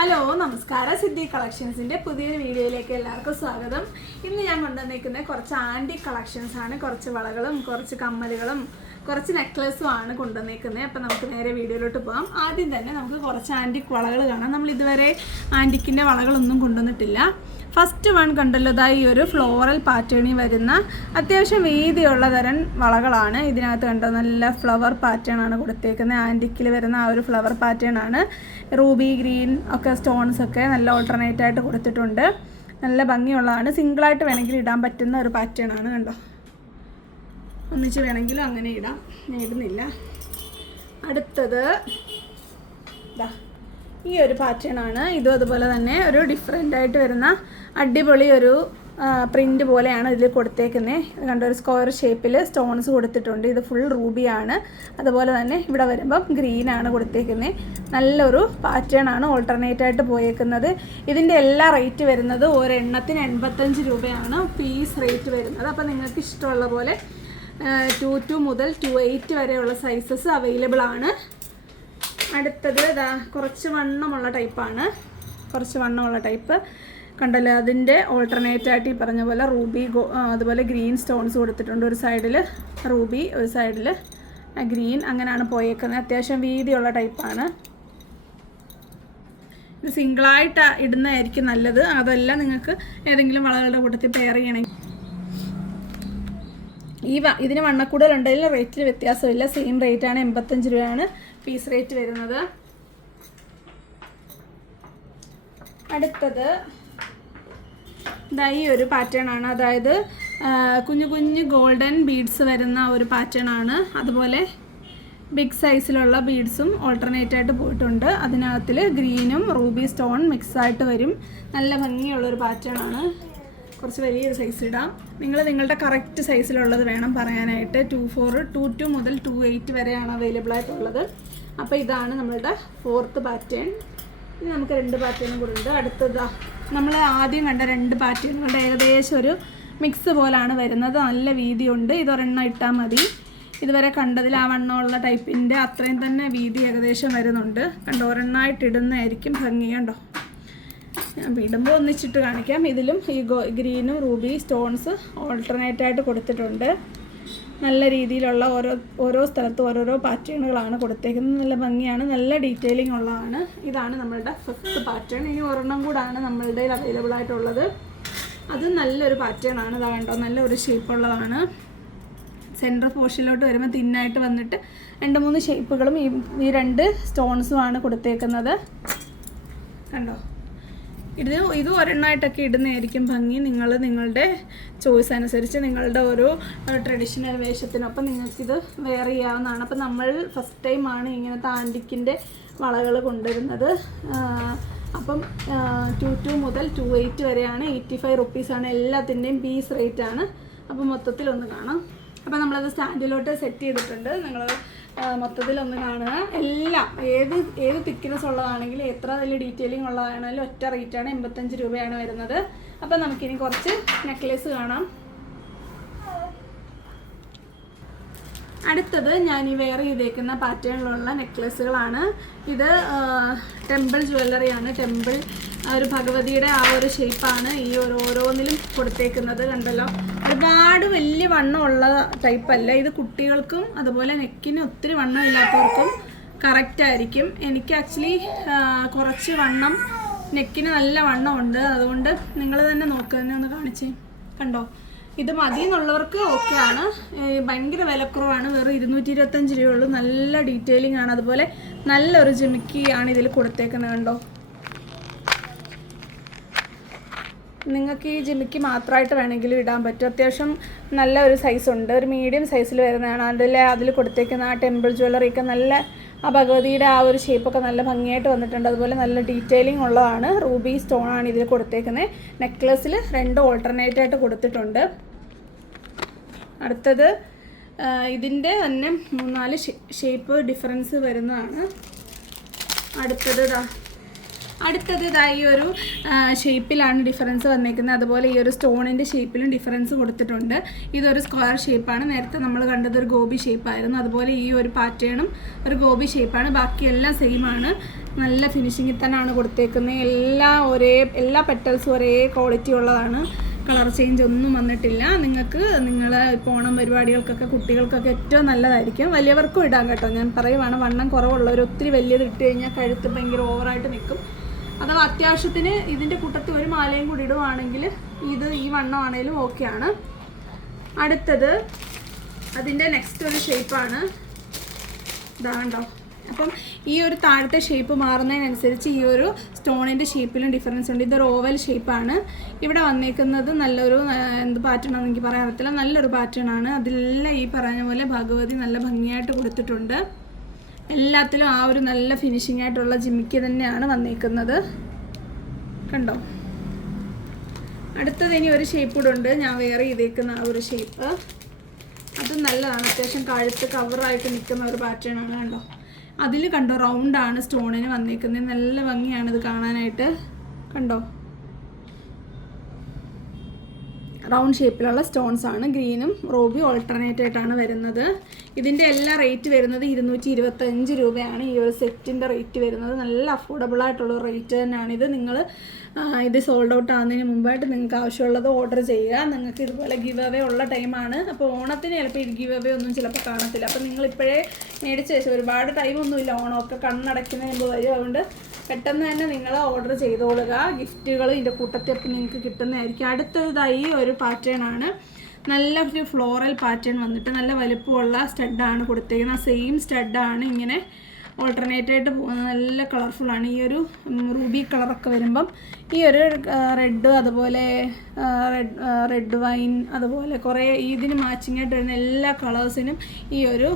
Hello നമസ്കാരം. സിദ്ധി കളക്ഷൻസിൻ്റെ പുതിയൊരു വീഡിയോയിലേക്ക് എല്ലാവർക്കും സ്വാഗതം. ഇന്ന് ഞാൻ കൊണ്ടുവന്നിരിക്കുന്നത് കുറച്ച് ആൻറ്റി കളക്ഷൻസ് ആണ്. കുറച്ച് വളകളും കുറച്ച് കമ്മലുകളും കുറച്ച് നെക്ലസും ആണ് കൊണ്ടുവന്നിരിക്കുന്നത്. അപ്പം നമുക്ക് നേരെ വീഡിയോയിലോട്ട് പോകാം. ആദ്യം തന്നെ നമുക്ക് കുറച്ച് ആൻറ്റിക് വളകൾ കാണാം. നമ്മൾ ഇതുവരെ ആൻറ്റിക്കിൻ്റെ വളകളൊന്നും കൊണ്ടുവന്നിട്ടില്ല. ഫസ്റ്റ് വൺ കണ്ടല്ലോ, ഈ ഒരു ഫ്ലോറൽ പാറ്റേണിൽ വരുന്ന അത്യാവശ്യം വീതിയുള്ള തരം വളകളാണ്. ഇതിനകത്ത് കണ്ടോ നല്ല ഫ്ലവർ പാറ്റേൺ ആണ് കൊടുത്തേക്കുന്നത്. ആൻറ്റിക്കിൽ വരുന്ന ആ ഒരു ഫ്ലവർ പാറ്റേൺ ആണ്. റൂബി ഗ്രീൻ ഒക്കെ സ്റ്റോൺസ് ഒക്കെ നല്ല ഓൾട്ടർനേറ്റ് ആയിട്ട് കൊടുത്തിട്ടുണ്ട്. നല്ല ഭംഗിയുള്ളതാണ്. സിംഗിളായിട്ട് വേണമെങ്കിൽ ഇടാൻ പറ്റുന്ന ഒരു പാറ്റേൺ ആണ്. കണ്ടോ, ഒന്നിച്ച് വേണമെങ്കിലും അങ്ങനെ ഇടാം. ഞാൻ ഇടുന്നില്ല. അടുത്തത് ഈ ഒരു പാറ്റേൺ ആണ്. ഇതും അതുപോലെ തന്നെ ഒരു ഡിഫറെൻ്റ് ആയിട്ട് വരുന്ന അടിപൊളി ഒരു പ്രിൻ്റ് പോലെയാണ് ഇതിൽ കൊടുത്തേക്കുന്നത്. കണ്ട ഒരു സ്ക്വയർ ഷേപ്പിൽ സ്റ്റോൺസ് കൊടുത്തിട്ടുണ്ട്. ഇത് ഫുൾ റൂബിയാണ്. അതുപോലെ തന്നെ ഇവിടെ വരുമ്പം ഗ്രീനാണ് കൊടുത്തേക്കുന്നത്. നല്ലൊരു പാറ്റേൺ ആണ് ഓൾട്ടർനേറ്റ് ആയിട്ട് പോയേക്കുന്നത്. ഇതിൻ്റെ എല്ലാ റേറ്റ് വരുന്നത് ഒരെണ്ണത്തിന് 85 രൂപയാണ് പീസ് റേറ്റ് വരുന്നത്. അപ്പോൾ നിങ്ങൾക്ക് ഇഷ്ടമുള്ള പോലെ 22 മുതൽ 28 വരെയുള്ള സൈസസ് അവൈലബിൾ ആണ്. അടുത്തത് കുറച്ച് വണ്ണമുള്ള ടൈപ്പാണ്. കുറച്ച് വണ്ണമുള്ള ടൈപ്പ് കണ്ടല്ലോ. അതിൻ്റെ ഓൾട്ടർനേറ്റ് ആയിട്ട് ഈ പറഞ്ഞ പോലെ റൂബി അതുപോലെ ഗ്രീൻ സ്റ്റോൺസ് കൊടുത്തിട്ടുണ്ട്. ഒരു സൈഡിൽ റൂബി, ഒരു സൈഡിൽ ഗ്രീൻ, അങ്ങനെയാണ് പോയേക്കുന്നത്. അത്യാവശ്യം വീതിയുള്ള ടൈപ്പാണ്. ഇത് സിംഗിളായിട്ട് ഇടുന്നതായിരിക്കും നല്ലത്. അതല്ല നിങ്ങൾക്ക് ഏതെങ്കിലും വളകളുടെ കൂട്ടത്തിൽ പെയർ ചെയ്യണമെങ്കിൽ ഇതിന് വണ്ണക്കൂടുതലുണ്ടെങ്കിൽ റേറ്റിൽ വ്യത്യാസമില്ല. സെയിം റേറ്റാണ്. 85 രൂപയാണ് പീസ് റേറ്റ് വരുന്നത്. അടുത്തത് ഈ ഒരു പാറ്റേൺ ആണ്. അതായത് കുഞ്ഞു കുഞ്ഞു ഗോൾഡൻ ബീഡ്സ് വരുന്ന ഒരു പാറ്റേൺ ആണ്. അതുപോലെ ബിഗ് സൈസിലുള്ള ബീഡ്സും ഓൾട്ടർനേറ്റ് ആയിട്ട് പോയിട്ടുണ്ട്. അതിനകത്തിൽ ഗ്രീനും റൂബി സ്റ്റോൺ മിക്സായിട്ട് വരും. നല്ല ഭംഗിയുള്ളൊരു പാറ്റേൺ ആണ്. കുറച്ച് വലിയൊരു സൈസ് ഇടാം. നിങ്ങളുടെ കറക്റ്റ് സൈസിലുള്ളത് വേണം പറയാനായിട്ട്. 22 മുതൽ 28 വരെയാണ് അവൈലബിൾ ആയിട്ടുള്ളത്. അപ്പോൾ ഇതാണ് നമ്മളുടെ 4th പാറ്റേൺ. ഇനി നമുക്ക് 2 പാറ്റേണും കൂടെ ഉണ്ട്. അടുത്തത് നമ്മൾ ആദ്യം കണ്ട 2 പാറ്റേണുകളുടെ ഏകദേശം ഒരു മിക്സ് പോലാണ് വരുന്നത്. നല്ല വീതിയുണ്ട്. ഇതൊരെണ്ണം ഇട്ടാൽ മതി. ഇതുവരെ കണ്ടതിൽ ആ വണ്ണമുള്ള ടൈപ്പിൻ്റെ അത്രയും തന്നെ വീതി ഏകദേശം വരുന്നുണ്ട്. കണ്ടോ, ഒരെണ്ണമായിട്ട് ഇടുന്നതായിരിക്കും ഭംഗി. കണ്ടോ, ഞാൻ ഇടുമ്പോൾ ഒന്നിച്ചിട്ട് കാണിക്കാം. ഇതിലും ഈ ഗ്രീനും റൂബി സ്റ്റോൺസ് ഓൾട്ടർനേറ്റ് ആയിട്ട് കൊടുത്തിട്ടുണ്ട്. നല്ല രീതിയിലുള്ള ഓരോ സ്ഥലത്തും ഓരോരോ പാറ്റേണുകളാണ് കൊടുത്തേക്കുന്നത്. നല്ല ഭംഗിയാണ്. നല്ല ഡീറ്റെയിലിംഗ് ഉള്ളതാണ്. ഇതാണ് നമ്മളുടെ 5th പാറ്റേൺ. ഇനി ഒരെണ്ണം കൂടാണ് നമ്മളുടെ അവൈലബിൾ ആയിട്ടുള്ളത്. അത് നല്ലൊരു പാറ്റേൺ ആണ്. ഇതാ കണ്ടോ, നല്ലൊരു ഷേപ്പുള്ളതാണ്. സെൻറ്റർ പോർഷനിലോട്ട് വരുമ്പോൾ തിന്നായിട്ട് വന്നിട്ട് 2-3 ഷേപ്പുകളും ഈ 2 സ്റ്റോൺസുമാണ് കൊടുത്തേക്കുന്നത്. കണ്ടോ, ഇത് ഒരെണ്ണമായിട്ടൊക്കെ ഇടുന്നതായിരിക്കും ഭംഗി. നിങ്ങളുടെ ചോയ്സ് അനുസരിച്ച് നിങ്ങളുടെ ഓരോ ട്രഡീഷണൽ വേഷത്തിനൊപ്പം നിങ്ങൾക്കിത് വെയർ ചെയ്യാവുന്നതാണ്. അപ്പം നമ്മൾ ഫസ്റ്റ് ടൈമാണ് ഇങ്ങനത്തെ ആൻറ്റിക്കിൻ്റെ വളകൾ കൊണ്ടുവരുന്നത്. അപ്പം 22 മുതൽ 28 വരെയാണ്. 85 റുപ്പീസാണ് എല്ലാത്തിൻ്റെയും പീസ് റേറ്റാണ്. അപ്പം മൊത്തത്തിലൊന്ന് കാണാം. അപ്പം നമ്മളത് സ്റ്റാൻഡിലോട്ട് സെറ്റ് ചെയ്തിട്ടുണ്ട്. നിങ്ങൾ മൊത്തത്തിലൊന്ന് കാണുക. എല്ലാം ഏത് തിക്നെസ് ഉള്ളതാണെങ്കിലും എത്ര വലിയ ഡീറ്റെയിലിംഗ് ഉള്ളതാണെങ്കിലും ഒറ്റ റേറ്റാണ്. 85 രൂപയാണ് വരുന്നത്. അപ്പം നമുക്കിനി കുറച്ച് നെക്ലേസ് കാണാം. അടുത്തത് ഞാൻ ഈ വെയർ ചെയ്തേക്കുന്ന പാറ്റേണിലുള്ള നെക്ലേസുകളാണ്. ഇത് ടെമ്പിൾ ജ്വല്ലറിയാണ്. ടെമ്പിൾ ഒരു ഭഗവതിയുടെ ആ ഒരു ഷേപ്പാണ് ഈ ഓരോന്നിലും കൊടുത്തേക്കുന്നത്. കണ്ടല്ലോ, ഒരുപാട് വലിയ വണ്ണമുള്ള ടൈപ്പല്ല. ഇത് കുട്ടികൾക്കും അതുപോലെ നെക്കിന് ഒത്തിരി വണ്ണം ഇല്ലാത്തവർക്കും കറക്റ്റായിരിക്കും. എനിക്ക് ആക്ച്വലി കുറച്ച് വണ്ണം, നെക്കിന് നല്ല വണ്ണമുണ്ട്. അതുകൊണ്ട് നിങ്ങൾ തന്നെ നോക്കുക. ഒന്ന് കാണിച്ചേ. കണ്ടോ, ഇത് മതി എന്നുള്ളവർക്ക് ഓക്കെ ആണ്. ഭയങ്കര വിലക്കുറവാണ്. വെറും 225 രൂപയുള്ളൂ. നല്ല ഡീറ്റെയിലിംഗ് ആണ്. അതുപോലെ നല്ലൊരു ജിമിക്കി ആണ് ഇതിൽ കൊടുത്തേക്കുന്നത്. കണ്ടോ, നിങ്ങൾക്ക് ഈ ജിമിക്ക് മാത്രമായിട്ട് വേണമെങ്കിലും ഇടാൻ പറ്റും. അത്യാവശ്യം നല്ല ഒരു സൈസ് ഉണ്ട്. ഒരു മീഡിയം സൈസിൽ വരുന്നതാണ്. അതിൽ കൊടുത്തേക്കുന്ന ആ ടെമ്പിൾ ജ്വല്ലറിയൊക്കെ നല്ല ആ ഭഗവതിയുടെ ആ ഒരു ഷേപ്പൊക്കെ നല്ല ഭംഗിയായിട്ട് വന്നിട്ടുണ്ട്. അതുപോലെ നല്ല ഡീറ്റെയിലിംഗ് ഉള്ളതാണ്. റൂബി സ്റ്റോൺ ആണ് ഇതിൽ കൊടുത്തേക്കുന്നത്. നെക്ലസിൽ 2 ഓൾട്ടർനേറ്റ് ആയിട്ട് കൊടുത്തിട്ടുണ്ട്. അടുത്തത് ഇതിൻ്റെ തന്നെ 3-4 ഷേപ്പ് ഡിഫറൻസ് വരുന്നതാണ്. അടുത്തത് അടുത്തത് ഇതായി ഒരു ഷേപ്പിലാണ് ഡിഫറൻസ് വന്നേക്കുന്നത്. അതുപോലെ ഈ ഒരു സ്റ്റോണിൻ്റെ ഷേപ്പിലും ഡിഫറൻസ് കൊടുത്തിട്ടുണ്ട്. ഇതൊരു സ്ക്വയർ ഷേപ്പാണ്. നേരത്തെ നമ്മൾ കണ്ടത് ഒരു ഗോബി ഷേപ്പായിരുന്നു. അതുപോലെ ഈ ഒരു പാറ്റേണും ഒരു ഗോബി ഷേപ്പാണ്. ബാക്കിയെല്ലാം സെയിം ആണ്. നല്ല ഫിനിഷിങ്ങിൽ തന്നെയാണ് കൊടുത്തേക്കുന്നത്. എല്ലാ പെറ്റൽസും ഒരേ ക്വാളിറ്റി ഉള്ളതാണ്. കളർ ചേഞ്ച് ഒന്നും വന്നിട്ടില്ല. നിങ്ങൾക്ക് ഇപ്പോൾ ഓണം പരിപാടികൾക്കൊക്കെ കുട്ടികൾക്കൊക്കെ ഏറ്റവും നല്ലതായിരിക്കും. വലിയവർക്കും ഇടാം കേട്ടോ. ഞാൻ പറയുവാണ്, വണ്ണം കുറവുള്ളവർ ഒത്തിരി വലിയത് ഇട്ട് കഴിഞ്ഞാൽ കഴുത്ത് ഭയങ്കര ഓവറായിട്ട് നിൽക്കും. അഥവാ അത്യാവശ്യത്തിന് ഇതിൻ്റെ കൂട്ടത്തിൽ ഒരു മാലയും കൂടി ഇടുവാണെങ്കിൽ ഈ വണ്ണമാണേലും ഓക്കെയാണ്. അടുത്തത് അതിൻ്റെ നെക്സ്റ്റ് ഒരു ഷേപ്പാണ്. ഇതാ കണ്ടോ. അപ്പം ഈ ഒരു താഴത്തെ ഷേപ്പ് മാറുന്നതിനനുസരിച്ച് ഈ ഒരു സ്റ്റോണിൻ്റെ ഷേപ്പിലും ഡിഫറൻസ് ഉണ്ട്. ഇതൊരു ഓവൽ ഷേപ്പാണ്. ഇവിടെ വന്നേക്കുന്നത് നല്ലൊരു എന്ത് പാറ്റേൺ ആണെന്ന് എനിക്ക് പറയാൻ പറ്റില്ല. നല്ലൊരു പാറ്റേൺ ആണ്. അതിലെല്ലാം ഈ പറഞ്ഞ പോലെ ഭഗവതി നല്ല ഭംഗിയായിട്ട് കൊടുത്തിട്ടുണ്ട്. എല്ലാത്തിലും ആ ഒരു നല്ല ഫിനിഷിംഗ് ആയിട്ടുള്ള ജിമിക്ക് തന്നെയാണ് വന്നേക്കുന്നത്. കണ്ടോ. അടുത്തത് ഇനി ഒരു ഷേപ്പ് കൂടെ ഉണ്ട്. ഞാൻ വേറെ ചെയ്തേക്കുന്ന ആ ഒരു ഷേപ്പ് അതും നല്ലതാണ്. അത്യാവശ്യം കഴുത്ത് കവറായിട്ട് നിൽക്കുന്ന ഒരു പാറ്റേൺ ആണ്. കണ്ടോ. അതിൽ കണ്ടോ റൗണ്ടാണ് സ്റ്റോണിന് വന്നേക്കുന്നത്. നല്ല ഭംഗിയാണ് ഇത് കാണാനായിട്ട്. കണ്ടോ. റൗണ്ട് ഷേപ്പിലുള്ള സ്റ്റോൺസ് ആണ്. ഗ്രീനും റൂബി ഓൾട്ടർനേറ്റ് ആയിട്ടാണ് വരുന്നത്. ഇതിൻ്റെ എല്ലാ റേറ്റ് വരുന്നത് 225 രൂപയാണ് ഈ ഒരു സെറ്റിൻ്റെ റേറ്റ് വരുന്നത്. നല്ല അഫോർഡബിൾ ആയിട്ടുള്ള റേറ്റ് തന്നെയാണ് ഇത്. നിങ്ങൾ ഇത് സോൾഡ് ഔട്ട് ആകുന്നതിന് മുമ്പായിട്ട് നിങ്ങൾക്ക് ആവശ്യമുള്ളത് ഓർഡർ ചെയ്യുക. നിങ്ങൾക്ക് ഇതുപോലെ ഗിവ് അവേ ഉള്ള ടൈമാണ്. അപ്പോൾ ഓണത്തിന് ചിലപ്പോൾ ഈ ഗിവ് അവേ ഒന്നും ചിലപ്പോൾ കാണത്തില്ല. അപ്പോൾ നിങ്ങളിപ്പോഴേ മേടിച്ച് വെച്ചാൽ ഒരുപാട് ടൈമൊന്നുമില്ല. ഓണമൊക്കെ കണ്ണടയ്ക്കുന്നതിന് മുമ്പ് വരും. അതുകൊണ്ട് പെട്ടെന്ന് തന്നെ നിങ്ങൾ ഓർഡർ ചെയ്തോളുക. ഗിഫ്റ്റുകൾ ഇതിൻ്റെ കൂട്ടത്തിൽ നിങ്ങൾക്ക് കിട്ടുന്നതായിരിക്കും. അടുത്തതായി ഒരു പാറ്റേൺ ആണ്. നല്ല ഒരു ഫ്ലോറൽ പാറ്റേൺ വന്നിട്ട് നല്ല വലുപ്പമുള്ള സ്റ്റഡാണ് കൊടുത്തേക്കുന്നത്. ആ സെയിം സ്റ്റഡാണ് ഇങ്ങനെ ഓൾട്ടർനേറ്റ് ആയിട്ട് പോകുന്നത്. നല്ല കളർഫുള്ളാണ്. ഈ ഒരു റൂബി കളറൊക്കെ വരുമ്പം ഈ ഒരു റെഡ്, അതുപോലെ റെഡ് വൈൻ, അതുപോലെ കുറേ ഇതിന് മാച്ചിങ് ആയിട്ട് വരുന്ന എല്ലാ കളേഴ്സിനും ഈ ഒരു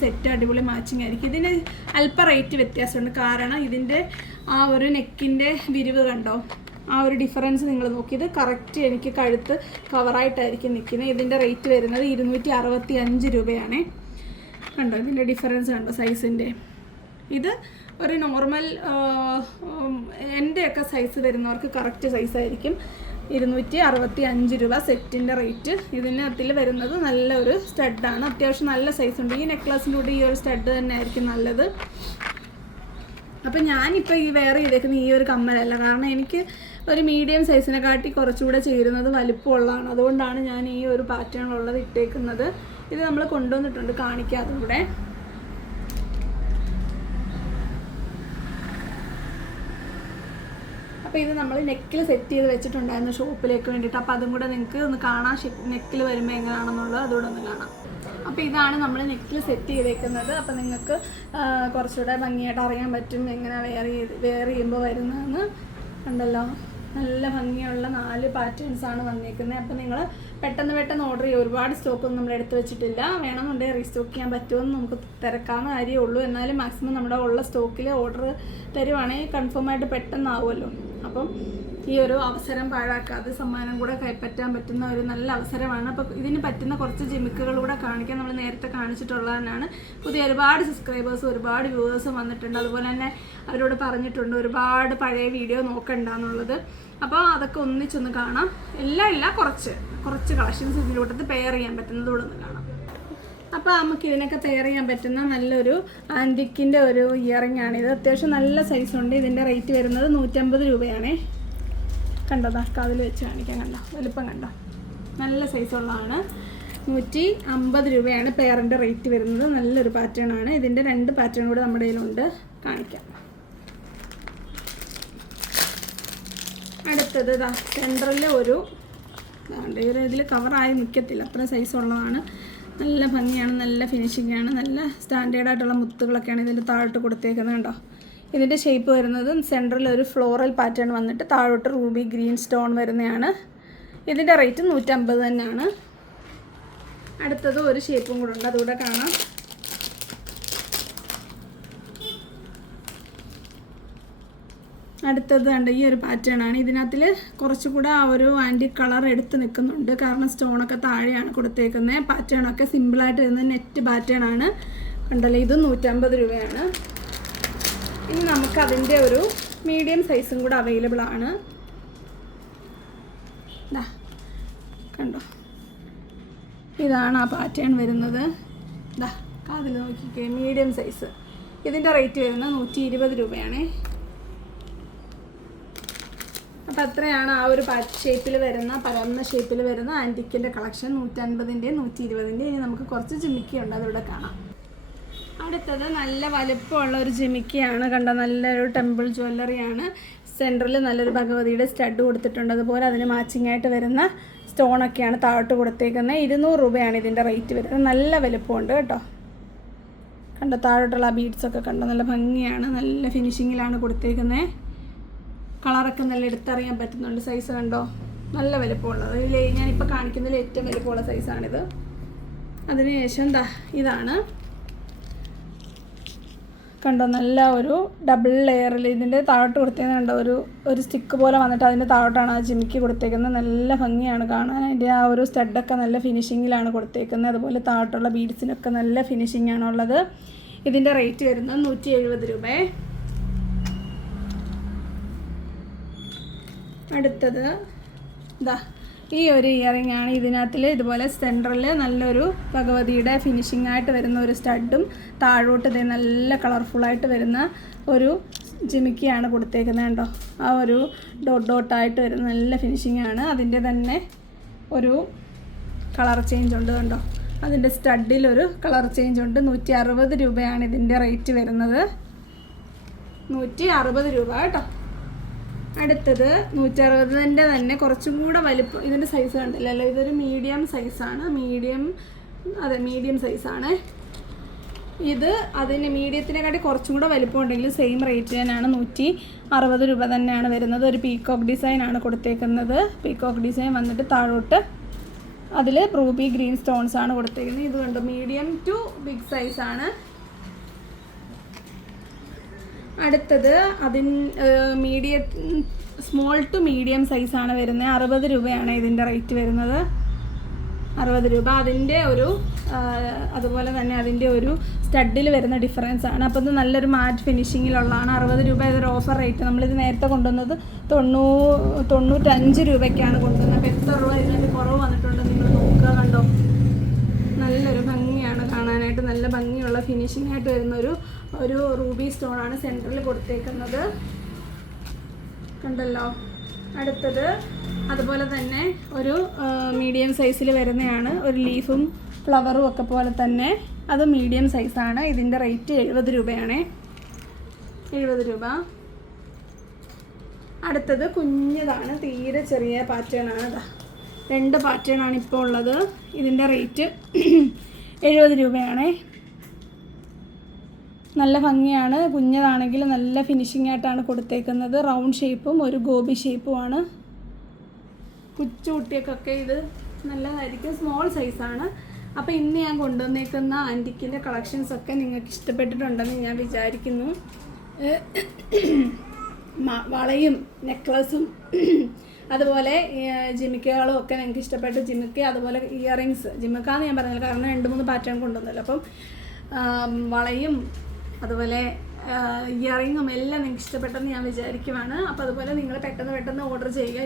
സെറ്റ് അടിപൊളി മാച്ചിങ് ആയിരിക്കും. ഇതിന് അല്പം റേറ്റ് വ്യത്യാസമുണ്ട്. കാരണം ഇതിൻ്റെ ആ ഒരു നെക്കിൻ്റെ വിരിവ് കണ്ടോ. ആ ഒരു ഡിഫറൻസ് നിങ്ങൾ നോക്കി. ഇത് കറക്റ്റ് എനിക്ക് കഴുത്ത് കവറായിട്ടായിരിക്കും നിൽക്കുന്നത്. ഇതിൻ്റെ റേറ്റ് വരുന്നത് 265 രൂപയാണ്. കണ്ടോ ഇതിൻ്റെ ഡിഫറൻസ് കണ്ടോ സൈസിൻ്റെ. ഇത് ഒരു നോർമൽ എൻ്റെയൊക്കെ സൈസ് വരുന്നവർക്ക് കറക്റ്റ് സൈസായിരിക്കും. 265 രൂപ സെറ്റിൻ്റെ റേറ്റ്. ഇതിനകത്തിൽ വരുന്നത് നല്ലൊരു സ്റ്റഡാണ്. അത്യാവശ്യം നല്ല സൈസുണ്ട്. ഈ നെക്ലസിൻ്റെ കൂടെ ഈ ഒരു സ്റ്റഡ് തന്നെ ആയിരിക്കും നല്ലത്. അപ്പം ഞാനിപ്പോൾ ഈ വേറെ ചെയ്തേക്കുന്ന ഈ ഒരു കമ്മലല്ല. കാരണം എനിക്ക് ഒരു മീഡിയം സൈസിനെ കാട്ടി കുറച്ചുകൂടെ ചേരുന്നത് വലിപ്പമുള്ളതാണ്. അതുകൊണ്ടാണ് ഞാൻ ഈ ഒരു പാറ്റേണിലുള്ളത് ഇട്ടേക്കുന്നത്. ഇത് നമ്മൾ കൊണ്ടുവന്നിട്ടുണ്ട്, കാണിക്കാതെ കൂടെ. അപ്പോൾ ഇത് നമ്മൾ നെക്കിൽ സെറ്റ് ചെയ്ത് വെച്ചിട്ടുണ്ടായിരുന്നു ഷോപ്പിലേക്ക് വേണ്ടിയിട്ട്. അപ്പോൾ അതും കൂടെ നിങ്ങൾക്ക് ഒന്ന് കാണാം. നെക്കിൽ വരുമ്പോൾ എങ്ങനെയാണെന്നുള്ളത് അതുകൂടെ ഒന്ന് കാണാം. അപ്പോൾ ഇതാണ് നമ്മൾ നെക്കിൽ സെറ്റ് ചെയ്തേക്കുന്നത്. അപ്പോൾ നിങ്ങൾക്ക് കുറച്ചുകൂടെ ഭംഗിയായിട്ട് അറിയാൻ പറ്റും എങ്ങനെ വെയർ ചെയ്യുമ്പോൾ വരുന്നതെന്ന്. കണ്ടല്ലോ. നല്ല ഭംഗിയുള്ള 4 പാറ്റേൺസാണ് വന്നേക്കുന്നത്. അപ്പോൾ നിങ്ങൾ പെട്ടെന്ന് ഓർഡർ ചെയ്യുക. ഒരുപാട് സ്റ്റോക്കൊന്നും നമ്മൾ എടുത്ത് വെച്ചിട്ടില്ല. വേണമെന്നുണ്ടെങ്കിൽ റീസ്റ്റോക്ക് ചെയ്യാൻ പറ്റുമെന്ന് നമുക്ക് തിരക്കാവുന്ന കാര്യമേ ഉള്ളൂ. എന്നാലും മാക്സിമം നമ്മുടെ ഉള്ള സ്റ്റോക്കിൽ ഓർഡർ തരുവാണെങ്കിൽ കൺഫേമായിട്ട് പെട്ടെന്നാവുമല്ലോ. അപ്പം ഈ ഒരു അവസരം പാഴാക്കാതെ സമ്മാനം കൂടെ കൈപ്പറ്റാൻ പറ്റുന്ന ഒരു നല്ല അവസരമാണ്. അപ്പോൾ ഇതിന് പറ്റുന്ന കുറച്ച് ജിമിക്കുകളൂടെ കാണിക്കാൻ നമ്മൾ നേരത്തെ കാണിച്ചിട്ടുള്ളതന്നെയാണ്. പുതിയ ഒരുപാട് സബ്സ്ക്രൈബേഴ്സും ഒരുപാട് വ്യൂവേഴ്സും വന്നിട്ടുണ്ട്. അതുപോലെ തന്നെ അവരോട് പറഞ്ഞിട്ടുണ്ട് ഒരുപാട് പഴയ വീഡിയോ നോക്കണ്ടെന്നുള്ളത്. അപ്പോൾ അതൊക്കെ ഒന്നിച്ചൊന്ന് കാണാം. ഇല്ല കുറച്ച് കളക്ഷൻസ് ഇതിലൂട്ടത്ത് പെയർ ചെയ്യാൻ പറ്റുന്നതോടെ ഒന്ന് കാണാം. അപ്പോൾ നമുക്ക് ഇതിനൊക്കെ പെയർ ചെയ്യാൻ പറ്റുന്ന നല്ലൊരു ആൻറ്റിക്കിൻ്റെ ഒരു ഇയറിംഗ് ആണിത്. അത്യാവശ്യം നല്ല സൈസുണ്ട്. ഇതിൻ്റെ റേറ്റ് വരുന്നത് 150 രൂപയാണേ. കണ്ടോ, കാതിൽ വെച്ച് കാണിക്കാൻ. കണ്ടോ വലുപ്പം കണ്ടോ. നല്ല സൈസുള്ളതാണ്. 150 രൂപയാണ് പെയറിൻ്റെ റേറ്റ് വരുന്നത്. നല്ലൊരു പാറ്റേൺ ആണ്. ഇതിൻ്റെ 2 പാറ്റേൺ കൂടെ നമ്മുടെ കയ്യിലുണ്ട്, കാണിക്കാം. അടുത്തത് സെൻട്രലിൽ ഒരു ഇതിൽ കവറായി നിൽക്കത്തില്ല, അത്ര സൈസുള്ളതാണ്. നല്ല ഭംഗിയാണ്, നല്ല ഫിനിഷിംഗ് ആണ്. നല്ല സ്റ്റാൻഡേർഡായിട്ടുള്ള മുത്തുകളൊക്കെയാണ് ഇതിൻ്റെ താഴോട്ട് കൊടുത്തേക്കുന്നത്. കണ്ടോ. ഇതിൻ്റെ ഷേപ്പ് വരുന്നത് സെൻട്രൽ ഒരു ഫ്ലോറൽ പാറ്റേൺ വന്നിട്ട് താഴോട്ട് റൂബി ഗ്രീൻ സ്റ്റോൺ വരുന്നതാണ്. ഇതിൻ്റെ റേറ്റ് 150 തന്നെയാണ്. അടുത്തത് ഒരു ഷേപ്പും കൂടെ ഉണ്ട്, അതുകൂടെ കാണാം. അടുത്തത് കണ്ട് ഈ ഒരു പാറ്റേൺ ആണ്. ഇതിനകത്തിൽ കുറച്ചുകൂടെ ആ ഒരു ആൻറ്റിക് കളർ എടുത്ത് നിൽക്കുന്നുണ്ട്. കാരണം സ്റ്റോണൊക്കെ താഴെയാണ് കൊടുത്തേക്കുന്നത്. പാറ്റേണൊക്കെ സിമ്പിളായിട്ട് വരുന്നത് നെറ്റ് പാറ്റേൺ ആണ്. കണ്ടല്ലോ. ഇത് 150 രൂപയാണ്. ഇനി നമുക്ക് അതിൻ്റെ ഒരു മീഡിയം സൈസും കൂടെ അവൈലബിൾ ആണ്. കണ്ടോ, ഇതാണ് ആ പാറ്റേൺ വരുന്നത്. കാതിൽ നോക്കിക്കേ, മീഡിയം സൈസ്. ഇതിൻ്റെ റേറ്റ് വരുന്നത് 120 രൂപയാണ്. അപ്പോൾ അത്രയാണ് ആ ഒരു ഷേപ്പിൽ വരുന്ന, പരന്ന ഷേപ്പിൽ വരുന്ന ആൻറ്റിക്കിൻ്റെ കളക്ഷൻ. 150-ൻ്റെയും 120-ൻ്റെയും. ഇനി നമുക്ക് കുറച്ച് ജിമിക്കിയുണ്ട്, അതിവിടെ കാണാം. അടുത്തത് നല്ല വലുപ്പമുള്ള ഒരു ജിമിക്കിയാണ്. കണ്ടോ, നല്ലൊരു ടെമ്പിൾ ജ്വല്ലറിയാണ്. സെൻറ്ററിൽ നല്ലൊരു ഭഗവതിയുടെ സ്റ്റഡ് കൊടുത്തിട്ടുണ്ട്. അതുപോലെ അതിന് മാച്ചിങ് ആയിട്ട് വരുന്ന സ്റ്റോണൊക്കെയാണ് താഴോട്ട് കൊടുത്തേക്കുന്നത്. 200 രൂപയാണ് ഇതിൻ്റെ റേറ്റ് വരുന്നത്. നല്ല വലുപ്പമുണ്ട് കേട്ടോ. കണ്ടോ, താഴോട്ടുള്ള ആ ബീഡ്സൊക്കെ കണ്ടോ, നല്ല ഭംഗിയാണ്. നല്ല ഫിനിഷിങ്ങിലാണ് കൊടുത്തേക്കുന്നത്. കളറൊക്കെ നല്ല എടുത്തറിയാൻ പറ്റുന്നുണ്ട്. സൈസ് കണ്ടോ, നല്ല വലുപ്പമുള്ളത്. ഞാനിപ്പോൾ കാണിക്കുന്നതിൽ ഏറ്റവും വലുപ്പമുള്ള സൈസാണിത്. അതിനുശേഷം ഇതാണ് കണ്ടോ, നല്ല ഒരു ഡബിൾ ലെയറിൽ ഇതിൻ്റെ താഴോട്ട് കൊടുത്തേക്കുന്നത് കണ്ടോ, ഒരു സ്റ്റിക്ക് പോലെ വന്നിട്ട് അതിൻ്റെ താഴോട്ടാണ് ആ ജിമിക്ക് കൊടുത്തേക്കുന്നത്. നല്ല ഭംഗിയാണ് കാണാൻ. അതിൻ്റെ ആ ഒരു സ്റ്റഡൊക്കെ നല്ല ഫിനിഷിങ്ങിലാണ് കൊടുത്തേക്കുന്നത്. അതുപോലെ താഴോട്ടുള്ള ബീഡ്സിനൊക്കെ നല്ല ഫിനിഷിംഗ് ആണുള്ളത്. ഇതിൻ്റെ റേറ്റ് വരുന്നത് 170 രൂപ. അടുത്തത് ഈ ഒരു ഇയറിംഗ് ആണ്. ഇതിനകത്തിൽ ഇതുപോലെ സെൻറ്ററിൽ നല്ലൊരു ഭഗവതിയുടെ ഫിനിഷിംഗ് ആയിട്ട് വരുന്ന ഒരു സ്റ്റഡും താഴോട്ട് നല്ല കളർഫുള്ളായിട്ട് വരുന്ന ഒരു ജിമിക്കിയാണ് കൊടുത്തേക്കുന്നത് കണ്ടോ. ആ ഒരു ഡോട്ടായിട്ട് വരുന്ന നല്ല ഫിനിഷിംഗ് ആണ്. അതിൻ്റെ തന്നെ ഒരു കളർ ചേഞ്ച് ഉണ്ട് കണ്ടോ. അതിൻ്റെ സ്റ്റഡിലൊരു കളർ ചേഞ്ച് ഉണ്ട്. 160 രൂപയാണ് ഇതിൻ്റെ റേറ്റ് വരുന്നത്. 160 രൂപ കേട്ടോ. അടുത്തത് 160-ൻ്റെ തന്നെ കുറച്ചും കൂടെ വലിപ്പം. ഇതിൻ്റെ സൈസ് കണ്ടില്ലല്ലോ, ഇതൊരു മീഡിയം സൈസാണ്. മീഡിയം സൈസാണ് ഇത്. അതിന് മീഡിയത്തിനെക്കാട്ടി കുറച്ചും കൂടെ വലിപ്പം ഉണ്ടെങ്കിലും സെയിം റേറ്റ് തന്നെയാണ്. 160 രൂപ തന്നെയാണ് വരുന്നത്. ഒരു പീക്കോക്ക് ഡിസൈനാണ് കൊടുത്തേക്കുന്നത്. പീക്കോക്ക് ഡിസൈൻ വന്നിട്ട് താഴോട്ട് അതിൽ റൂബി ഗ്രീൻ സ്റ്റോൺസ് ആണ് കൊടുത്തേക്കുന്നത്. ഇത് കണ്ടോ, മീഡിയം ടു ബിഗ് സൈസാണ്. അടുത്തത് സ്മോൾ ടു മീഡിയം സൈസാണ് വരുന്നത്. 60 രൂപയാണ് ഇതിൻ്റെ റേറ്റ് വരുന്നത്. 60 രൂപ. അതിൻ്റെ ഒരു അതുപോലെ തന്നെ അതിൻ്റെ ഒരു സ്റ്റഡിൽ വരുന്ന ഡിഫറൻസ് ആണ്. അപ്പോൾ ഇത് നല്ലൊരു മാറ്റ് ഫിനിഷിങ്ങിലുള്ളതാണ്. 60 രൂപ ഇതൊരു ഓഫർ റേറ്റ്. നമ്മളിത് നേരത്തെ കൊണ്ടുവന്നത് 95 രൂപയ്ക്കാണ് കൊണ്ടുവന്നത്. അപ്പോൾ എത്ര രൂപ ഇതിൻ്റെ കുറവ് വന്നിട്ടുണ്ട് നിങ്ങൾ നോക്കുക. കണ്ടോ, നല്ലൊരു ഭംഗിയാണ് കാണാനായിട്ട്. നല്ല ഭംഗിയുള്ള ഫിനിഷിംഗ് ആയിട്ട് വരുന്ന ഒരു റൂബി സ്റ്റോണാണ് സെൻറ്ററിൽ കൊടുത്തേക്കുന്നത്. കണ്ടല്ലോ. അടുത്തത് അതുപോലെ തന്നെ ഒരു മീഡിയം സൈസിൽ വരുന്നതാണ്. ഒരു ലീഫും ഫ്ലവറും ഒക്കെ പോലെ തന്നെ അത് മീഡിയം സൈസാണ്. ഇതിൻ്റെ റേറ്റ് 70 രൂപയാണ്. 70 രൂപ. അടുത്തത് കുഞ്ഞതാണ്, തീരെ ചെറിയ പാറ്റേണാണ്. 2 പാറ്റേണാണ് ഇപ്പോൾ ഉള്ളത്. ഇതിൻ്റെ റേറ്റ് 70 രൂപയാണ്. നല്ല ഭംഗിയാണ്. കുഞ്ഞതാണെങ്കിൽ നല്ല ഫിനിഷിംഗ് ആയിട്ടാണ് കൊടുത്തേക്കുന്നത്. റൗണ്ട് ഷേപ്പും ഒരു ഗോപി ഷേപ്പുമാണ്. കുട്ടികൾക്കൊക്കെ ഇത് നല്ലതായിരിക്കും. സ്മോൾ സൈസാണ്. അപ്പോൾ ഇന്ന് ഞാൻ കൊണ്ടുവന്നേക്കുന്ന ആൻറ്റിക്കിൻ്റെ കളക്ഷൻസൊക്കെ നിങ്ങൾക്ക് ഇഷ്ടപ്പെട്ടിട്ടുണ്ടെന്ന് ഞാൻ വിചാരിക്കുന്നു. വളയും നെക്ലസും അതുപോലെ ജിമിക്കകളും ഒക്കെ നിങ്ങൾക്ക് ഇഷ്ടപ്പെട്ടു. ജിമിക്ക അതുപോലെ ഇയറിങ്സ്. ജിമിക്കാന്ന് ഞാൻ പറഞ്ഞില്ല, കാരണം 2-3 പാറ്റേൺ കൊണ്ടുവന്നല്ലോ. അപ്പം വളയും അതുപോലെ ഇയറിങ്ങും എല്ലാം നിങ്ങൾക്ക് ഇഷ്ടപ്പെട്ടെന്ന് ഞാൻ വിചാരിക്കുവാണ്. അപ്പോൾ അതുപോലെ നിങ്ങൾ പെട്ടെന്ന് ഓർഡർ ചെയ്യുക.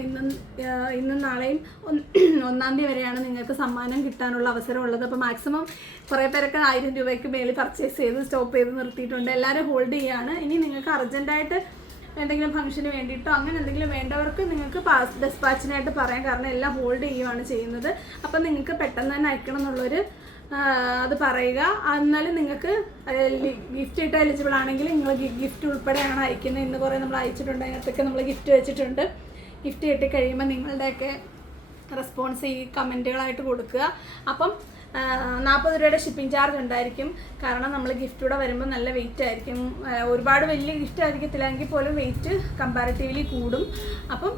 ഇന്നും നാളെയും 1-ാം തീയതി വരെയാണ് നിങ്ങൾക്ക് സമ്മാനം കിട്ടാനുള്ള അവസരമുള്ളത്. അപ്പോൾ മാക്സിമം കുറേ പേരൊക്കെ 1000 രൂപയ്ക്ക് മേളിൽ പർച്ചേസ് ചെയ്ത് സ്റ്റോപ്പ് ചെയ്ത് നിർത്തിയിട്ടുണ്ട്. എല്ലാവരും ഹോൾഡ് ചെയ്യുകയാണ്. ഇനി നിങ്ങൾക്ക് അർജൻറ്റായിട്ട് എന്തെങ്കിലും ഫംഗ്ഷന് വേണ്ടിയിട്ടോ അങ്ങനെ എന്തെങ്കിലും വേണ്ടവർക്ക് നിങ്ങൾക്ക് ഡെസ്പാച്ചിനായിട്ട് പറയാം. കാരണം എല്ലാം ഹോൾഡ് ചെയ്യുകയാണ് ചെയ്യുന്നത്. അപ്പം നിങ്ങൾക്ക് പെട്ടെന്ന് തന്നെ അയക്കണം എന്നുള്ളൊരു അത് പറയുക. എന്നാലും നിങ്ങൾക്ക് ഗിഫ്റ്റ് ഇട്ട് എലിജിബിൾ ആണെങ്കിൽ നിങ്ങൾ ഗിഫ്റ്റ് ഉൾപ്പെടെയാണ് അയക്കുന്നത്. ഇന്ന് കുറേ നമ്മൾ അയച്ചിട്ടുണ്ട്, അതിനകത്തൊക്കെ നമ്മൾ ഗിഫ്റ്റ് വെച്ചിട്ടുണ്ട്. ഗിഫ്റ്റ് കിട്ടി കഴിയുമ്പോൾ നിങ്ങളുടെയൊക്കെ റെസ്പോൺസ് ഈ കമൻറ്റുകളായിട്ട് കൊടുക്കുക. അപ്പം 40 രൂപയുടെ ഷിപ്പിംഗ് ചാർജ് ഉണ്ടായിരിക്കും. കാരണം നമ്മൾ ഗിഫ്റ്റൂടെ വരുമ്പോൾ നല്ല വെയിറ്റ് ആയിരിക്കും. ഒരുപാട് വലിയ ഗിഫ്റ്റ് ആയിരിക്കത്തില്ല എങ്കിൽ പോലും വെയിറ്റ് കമ്പാരിറ്റീവ്ലി കൂടും. അപ്പം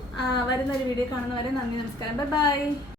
വരുന്നൊരു വീഡിയോ കാണുന്നവരെ നന്ദി, നമസ്കാരം, ബൈ.